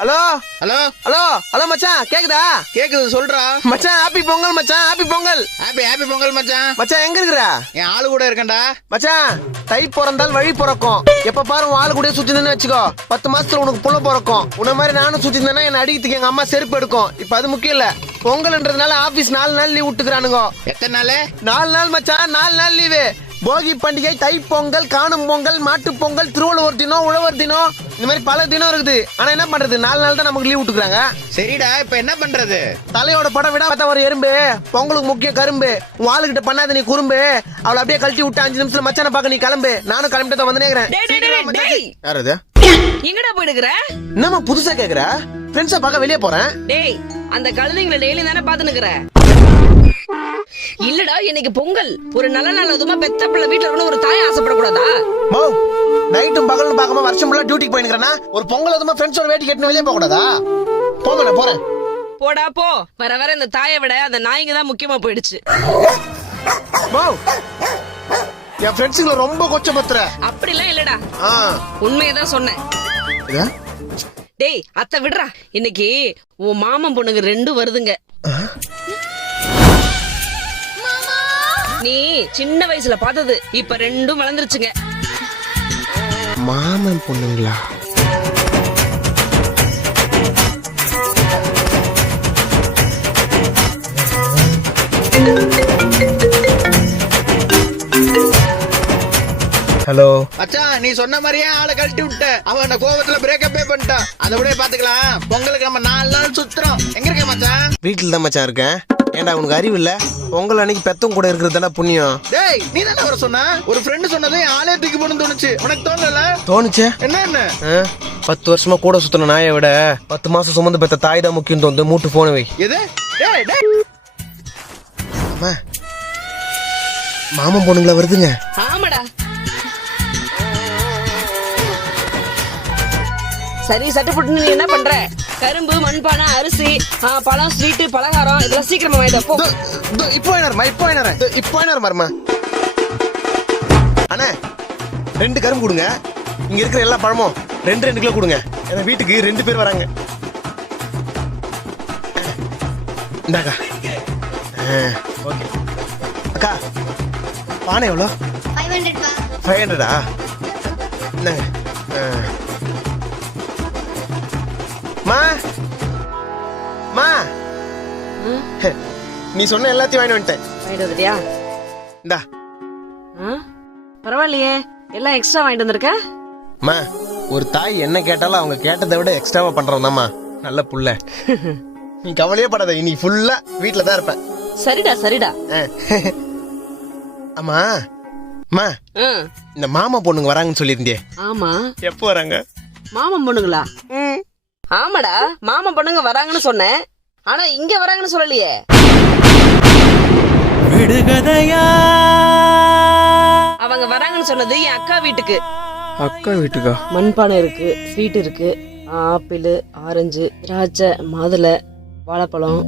Hello hello hello hello மச்சான், கேக்குதா? கேக்குது, சொல்றா மச்சான் ஹாப்பி பொங்கல் மச்சான், ஹாப்பி பொங்கல். ஹாப்பி பொங்கல் மச்சான். மச்சான் எங்க இருக்கிற? என் ஆளு கூட இருக்கேன்டா மச்சான். தை பிறந்தால் வழி பிறக்கும். எப்ப பாரு உன் ஆளு கூட சுத்தினு வச்சுக்கோ, 10 மாசத்துல உனக்கு புள்ள பிறக்கும். உன்ன மாதிரி நானும் சுத்தினா என்ன அடிக்கிறதுக்கு எங்க அம்மா செருப்பு எடுக்கும். இப்ப அது முக்கியம் இல்ல, பொங்கல்ன்றதுனால ஆபீஸ் 4 நாள் லீவ் விட்டுக்கிறானுங்க. எத்தனை நாள்? 4 நாள் மச்சான், 4 நாள் லீவு. போகி பண்டிகை, தை பொங்கல், காணும் பொங்கல், மாட்டு பொங்கல், திருவள்ளுவர் தினம், உழவர் தினம், இந்த மாதிரி பல தினம் இருக்குது. ஆனா என்ன பண்றது, 4 நாள் தான் நமக்கு லீவ் விட்டுக்கிறாங்க. சரிடா, இப்ப என்ன பண்றது? தலையோட படம் விட பார்த்தா ஒரு எறும்பு, பொங்கலுக்கு முக்கிய கரும்பு. உன் ஆளுகிட்ட பண்ணாத நீ குறும்பு. அவளை அப்படியே கழட்டி விட்டு 5 நிமிஷத்துல மச்சான பாக்க நீ கிளம்பு. நானும் கிளம்பிட்டு தான் வந்து நேக்கிறேன். யார் அது? எங்கடா போயிடுகிற? என்னம்மா புதுசா கேக்குற? ஃப்ரெண்ட்ஸா பார்க்க வெளியே போறேன். டேய், அந்த கழுதைங்களை டெய்லி தானே பாத்துனுக்குற. இல்லடா, இன்னைக்கு பொங்கல். ஒரு நல்ல நாள் அதுமா பெத்த பிள்ளை வீட்டுல இருக்கணும், ஒரு தாய் ஆசைப்படக்கூடாதா? மோ, நைட்டும் பகலும் பார்க்காம வருஷம் ஃபுல்லா டியூட்டிக்கு போயினுக்கிறேன்னா ஒரு பொங்கல் அதுமா ஃப்ரெண்ட்ஸோட வேட்டி கட்டின வெளியே போக கூடாதா? போங்க, நான் போறேன். போடா போ. வர வர இந்த தாயை விட அந்த நாய்ங்க தான் முக்கியமா போயிடுச்சு. மோ, என் ஃப்ரெண்ட்ஸுங்களை ரொம்ப கொச்சப்படுத்துற. அப்படிலாம் இல்லடா, உண்மையதான் சொன்னேன். டேய் அத்தை விடுறா, இன்னைக்கு உன் மாமன் பொண்ணுங்க 2 வருதுங்க. நீ சின்ன வயசுல பார்த்தது இப்ப 2 வளர்ந்துருச்சுங்க. மாமன் பொண்ணுங்களா? ஹலோ மச்சான், நீ சொன்ன மாதிரியே ஆளை கழட்டி விட்ட. அவன் கோவத்துல பிரேக்கப்பே பண்ணிட்டான். அதை விட பாத்துக்கலாம். பொங்கலுக்கு நம்ம 4 நாள் சுத்துறோம். எங்க இருக்க மச்சான்? வீட்டுல தான் மச்சான் இருக்கேன். ஏன்டா உனக்கு அறிவு இல்ல? பொங்கல் அன்னைக்கு பெத்தம் கூட இருக்கிறது புண்ணியம். டேய், நீ தானே வர சொன்ன? ஒரு ஃப்ரெண்ட் சொன்னது ஆளே தூக்கி போன்னு தோணுச்சு. உனக்கு தோணல? தோணுச்சு. என்ன 10 வருஷமா கூட சுத்தின நாயை விட 10 மாசம் சுமந்து பெத்த தாய் தான் முக்கியம் தோணுது. மூட்டு போன வை. எது? டேய் டேய், மாமன் பொண்ணுங்களா வருதுங்க. ஆமாடா. சரி, சட்டுப்பட்டு நீ என்ன பண்ற? கரும்பு, மண்பானை, அரிசி, பழம், ஸ்வீட்டு, பலகாரம் இதெல்லாம் சீக்கிரமா வாங்கிட்டு போ. இப்போ மரமா அண்ணே, 2 கரும்பு கொடுங்க. இங்க இருக்கிற எல்லா பழமும் 2 கிலோ கொடுங்க. என் வீட்டுக்கு 2 பேர் வராங்க. இந்தாக்கா. ஓகே அக்கா, பானை எவ்வளோ? 500. இந்தாங்க. மா மா, நீ சொன்ன எல்லாத்தையும் வாங்கிட்டு வந்துட்டேன். வாங்கிட்டு வந்துட்டியா? இந்தா. பரவாயில்லையே, எல்லாம் எக்ஸ்ட்ரா வாங்கிட்டு வந்திருக்க. மா, ஒரு தாய் என்ன கேட்டாலும் அவங்க கேட்டதை விட எக்ஸ்ட்ராவா பண்றோம்தாம்மா. நல்ல புள்ள. நீ கவலையே படாத, நீ ஃபுல்லா வீட்டுல தான் இருப்பேன். சரிடா சரிடா. ஆமா மா, இந்த மாமா பொண்ணுங்க வராங்கன்னு சொல்லியிருந்தே. ஆமா, எப்போ வராங்க? மாமன் பொண்ணுங்களா? ஆமாடா, மாமன் பொண்ணுங்க வராங்கன்னு சொன்னேன். ஆனா இங்க வராங்கன்னு சொல்லலையே. விடுகதையா? அவங்க வராங்கன்னு சொன்னது என் அக்கா வீட்டுக்கு. அக்கா வீட்டுக்கா? மண்பானை இருக்கு, ஸ்வீட் இருக்கு, ஆப்பிள், ஆரஞ்சு, திராட்சை, மாதுளை, வாழைப்பழம்,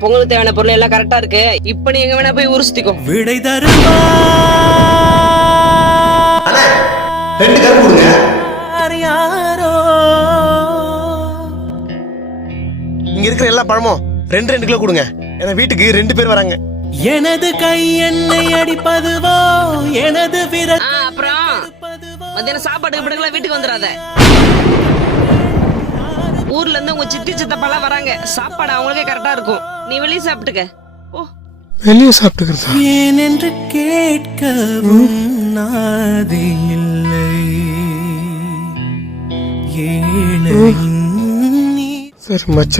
பொங்கலுக்கு தேவையான பொருள் எல்லாம் கரெக்டா இருக்கு. இப்ப நீ எங்க வேணா போய் ஊர் சுத்திக்கோ. விடை தருமா? 2 கரும்பு கொடுங்க. யாரோ இங்க இருக்கிற எல்லா பழமும் 2 கிலோ கொடுங்க. என் வீட்டுக்கு 2 பேர் வராங்க. எனது கை என்னை அடிப்பதுவோ, எனது விரல். அப்புறம் மத்தியானம் சாப்பாட்டுக்கு பிடிக்கல, வீட்டுக்கு வந்துடாத. ஊர்ல இருந்து உங்க சித்தி சித்தப்பாலாம் வராங்க. சாப்பாடு அவங்களுக்கே கரெக்டா இருக்கும். நீ வெளியே சாப்பிட்டுக்க. ஓ, வெளியே சாப்பிட்டுக்கிறதா? ஏன் என்று கேட்கவும் நாதி இல்லை. ஏன் சரி மச்சான்.